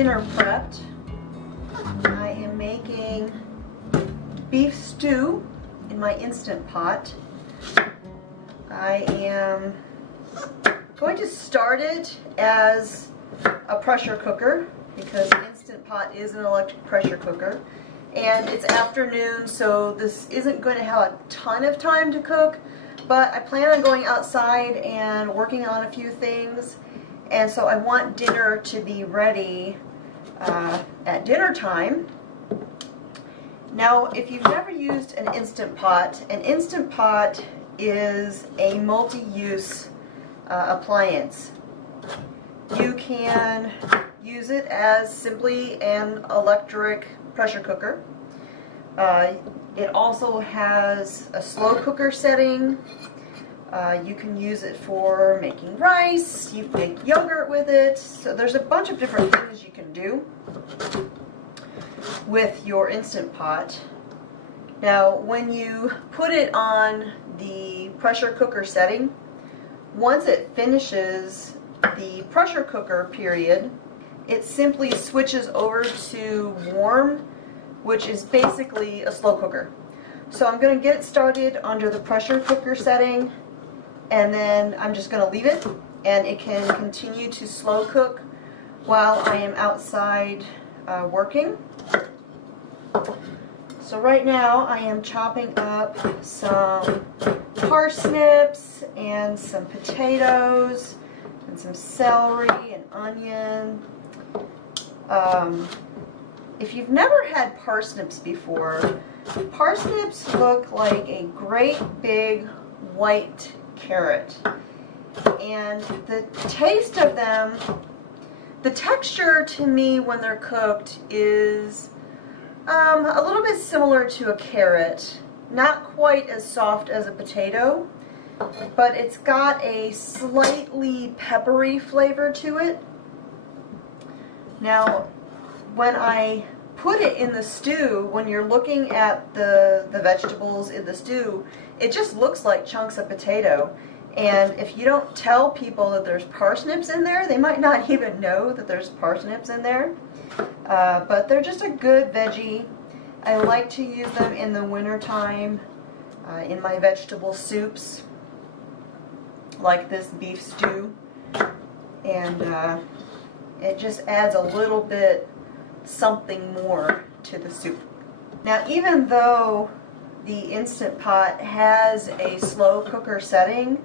dinner prepped. I am making beef stew in my Instant Pot. I am going to start it as a pressure cooker because the Instant Pot is an electric pressure cooker. And it's afternoon, so this isn't going to have a ton of time to cook, but I plan on going outside and working on a few things, and so I want dinner to be ready at dinner time. Now, if you've never used an Instant Pot is a multi-use appliance. You can use it as simply an electric pressure cooker. It also has a slow cooker setting. You can use it for making rice, you can make yogurt with it, so there's a bunch of different things you can do with your Instant Pot. Now, when you put it on the pressure cooker setting, once it finishes the pressure cooker period, it simply switches over to warm, which is basically a slow cooker. So I'm going to get it started under the pressure cooker setting, and then I'm just going to leave it, and it can continue to slow cook while I am outside working. So right now I am chopping up some parsnips and some potatoes and some celery and onion. If you've never had parsnips before, parsnips look like a great big white carrot. And the taste of them, the texture to me when they're cooked is a little bit similar to a carrot. Not quite as soft as a potato, but it's got a slightly peppery flavor to it. Now, when I put it in the stew, when you're looking at the vegetables in the stew, it just looks like chunks of potato. And if you don't tell people that there's parsnips in there, they might not even know that there's parsnips in there. But they're just a good veggie. I like to use them in the wintertime in my vegetable soups, like this beef stew. And it just adds a little bit something more to the soup. Now, even though the Instant Pot has a slow cooker setting,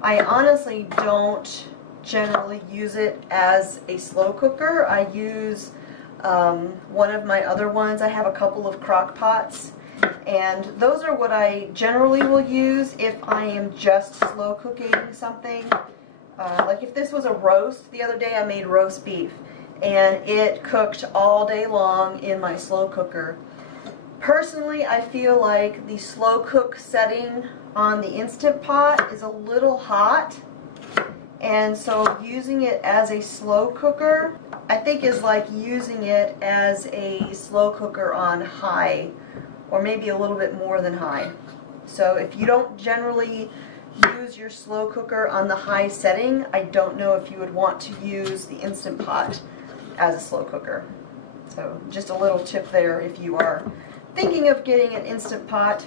I honestly don't generally use it as a slow cooker. I use one of my other ones. I have a couple of crock pots, and those are what I generally will use if I am just slow cooking something. Like if this was a roast, the other day I made roast beef, and it cooked all day long in my slow cooker. Personally, I feel like the slow cook setting on the Instant Pot is a little hot, and so using it as a slow cooker, I think, is like using it as a slow cooker on high, or maybe a little bit more than high. So if you don't generally use your slow cooker on the high setting, I don't know if you would want to use the Instant Pot as a slow cooker. So just a little tip there if you are thinking of getting an Instant Pot.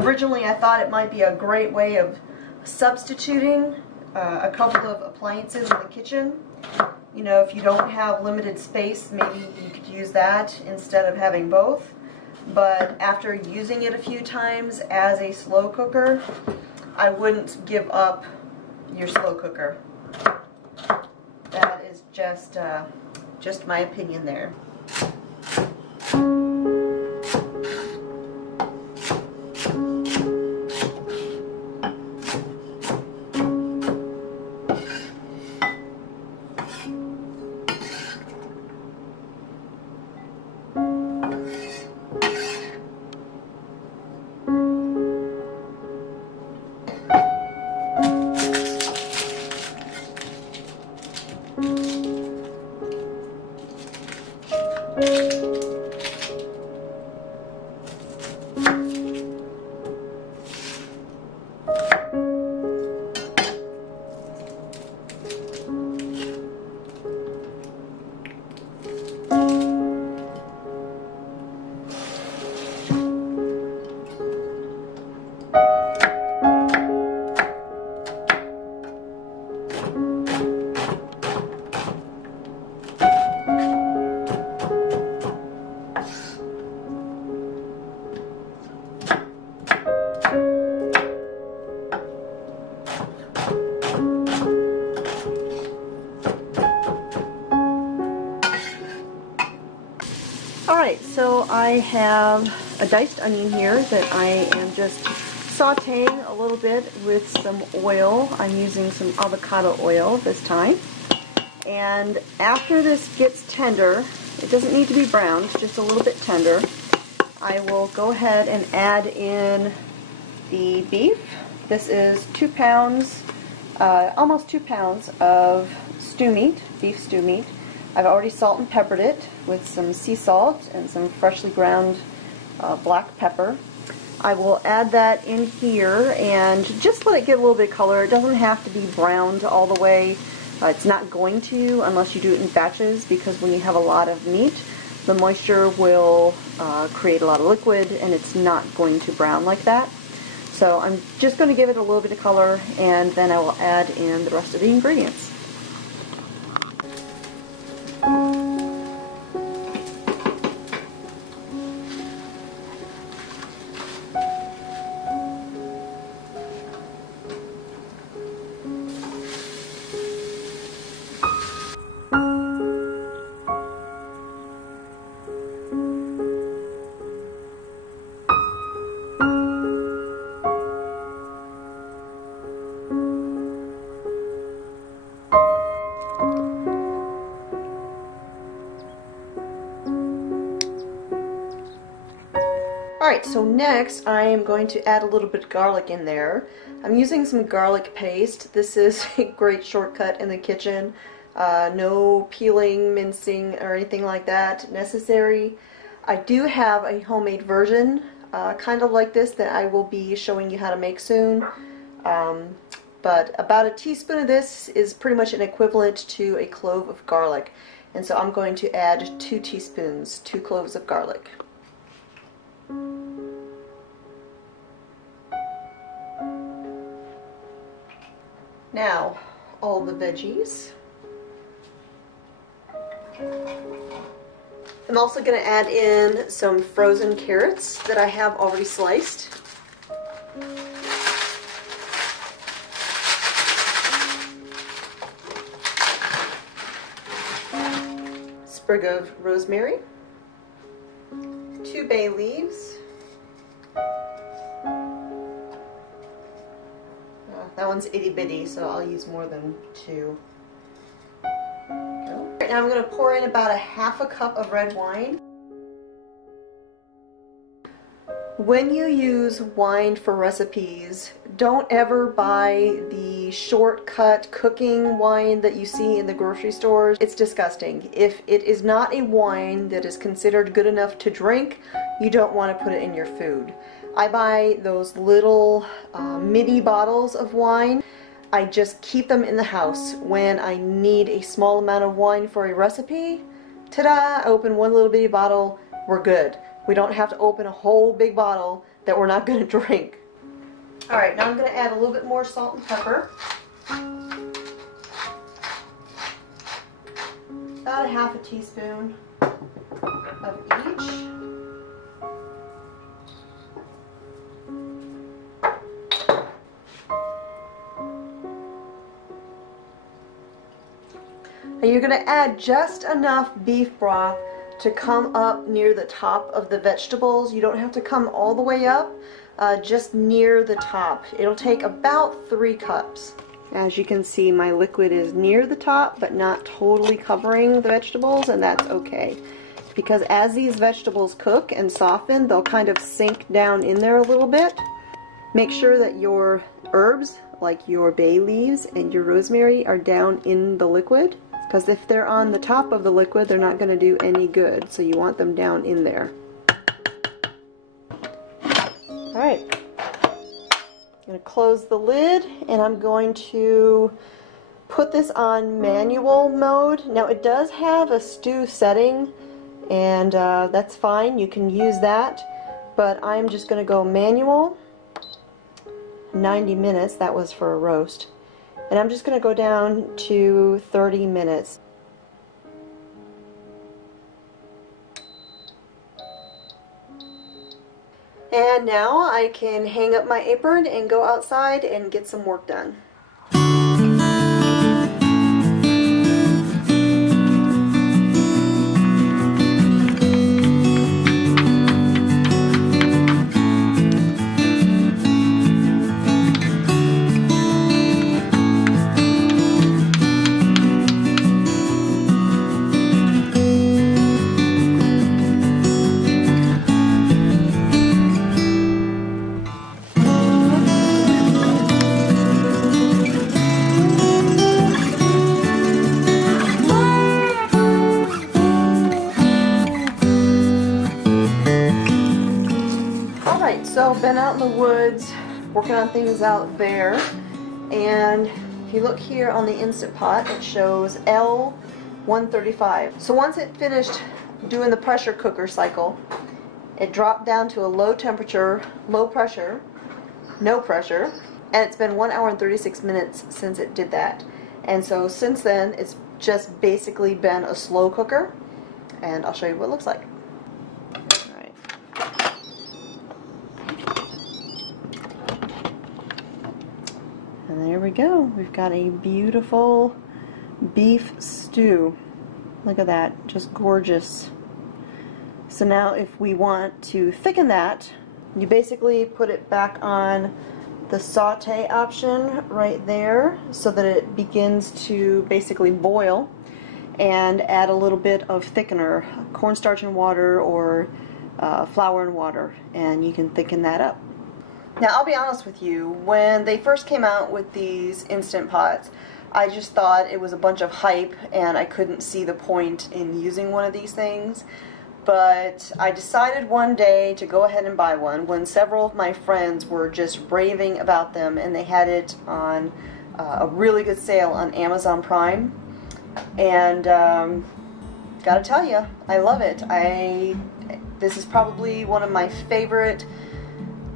Originally I thought it might be a great way of substituting a couple of appliances in the kitchen. You know, if you don't have limited space, maybe you could use that instead of having both. But after using it a few times as a slow cooker, I wouldn't give up your slow cooker. That is just my opinion there. Alright, so I have a diced onion here that I am just sauteing a little bit with some oil. I'm using some avocado oil this time. And after this gets tender, it doesn't need to be browned, just a little bit tender, I will go ahead and add in the beef. This is 2 pounds, almost 2 pounds of stew meat, beef stew meat. I've already salt and peppered it with some sea salt and some freshly ground black pepper. I will add that in here and just let it get a little bit of color. It doesn't have to be browned all the way. It's not going to unless you do it in batches, because when you have a lot of meat, the moisture will create a lot of liquid and it's not going to brown like that. So I'm just going to give it a little bit of color, and then I will add in the rest of the ingredients. Alright, so next I am going to add a little bit of garlic in there. I'm using some garlic paste. This is a great shortcut in the kitchen. No peeling, mincing, or anything like that necessary. I do have a homemade version, kind of like this, that I will be showing you how to make soon. But about a teaspoon of this is pretty much an equivalent to a clove of garlic. And so I'm going to add 2 teaspoons, 2 cloves of garlic. Now, all the veggies. I'm also going to add in some frozen carrots that I have already sliced. Sprig of rosemary. 2 bay leaves. That one's itty bitty, so I'll use more than 2. Right, now I'm going to pour in about a ½ cup of red wine. When you use wine for recipes, don't ever buy the shortcut cooking wine that you see in the grocery stores. It's disgusting. If it is not a wine that is considered good enough to drink, you don't want to put it in your food. I buy those little mini bottles of wine. I just keep them in the house. When I need a small amount of wine for a recipe, ta-da, I open one little bitty bottle, we're good. We don't have to open a whole big bottle that we're not going to drink. Alright, now I'm going to add a little bit more salt and pepper. About a ½ teaspoon of each. Now you're going to add just enough beef broth to come up near the top of the vegetables. You don't have to come all the way up, just near the top. It'll take about 3 cups. As you can see, my liquid is near the top but not totally covering the vegetables, and that's okay. Because as these vegetables cook and soften, they'll kind of sink down in there a little bit. Make sure that your herbs, like your bay leaves and your rosemary, are down in the liquid. Because if they're on the top of the liquid, they're not going to do any good. So you want them down in there. Alright. I'm going to close the lid, and I'm going to put this on manual mode. Now it does have a stew setting, and that's fine. You can use that. But I'm just going to go manual. 90 minutes. That was for a roast. And I'm just going to go down to 30 minutes. And now I can hang up my apron and go outside and get some work done. So been out in the woods working on things out there, and if you look here on the Instant Pot, it shows L135. So once it finished doing the pressure cooker cycle, it dropped down to a low temperature, low pressure, no pressure, and it's been 1 hour and 36 minutes since it did that. And so since then, it's just basically been a slow cooker, and I'll show you what it looks like. Alright. And there we go. We've got a beautiful beef stew. Look at that, just gorgeous. So now if we want to thicken that, you basically put it back on the saute option right there so that it begins to basically boil, and add a little bit of thickener, cornstarch and water or flour and water, and you can thicken that up. Now I'll be honest with you, when they first came out with these Instant Pots, I just thought it was a bunch of hype and I couldn't see the point in using one of these things. But I decided one day to go ahead and buy one when several of my friends were just raving about them, and they had it on a really good sale on Amazon Prime. And gotta tell you, I love it. This is probably one of my favorite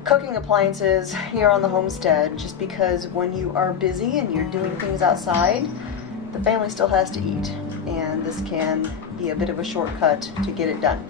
cooking appliances here on the homestead, just because when you are busy and you're doing things outside, the family still has to eat, and this can be a bit of a shortcut to get it done.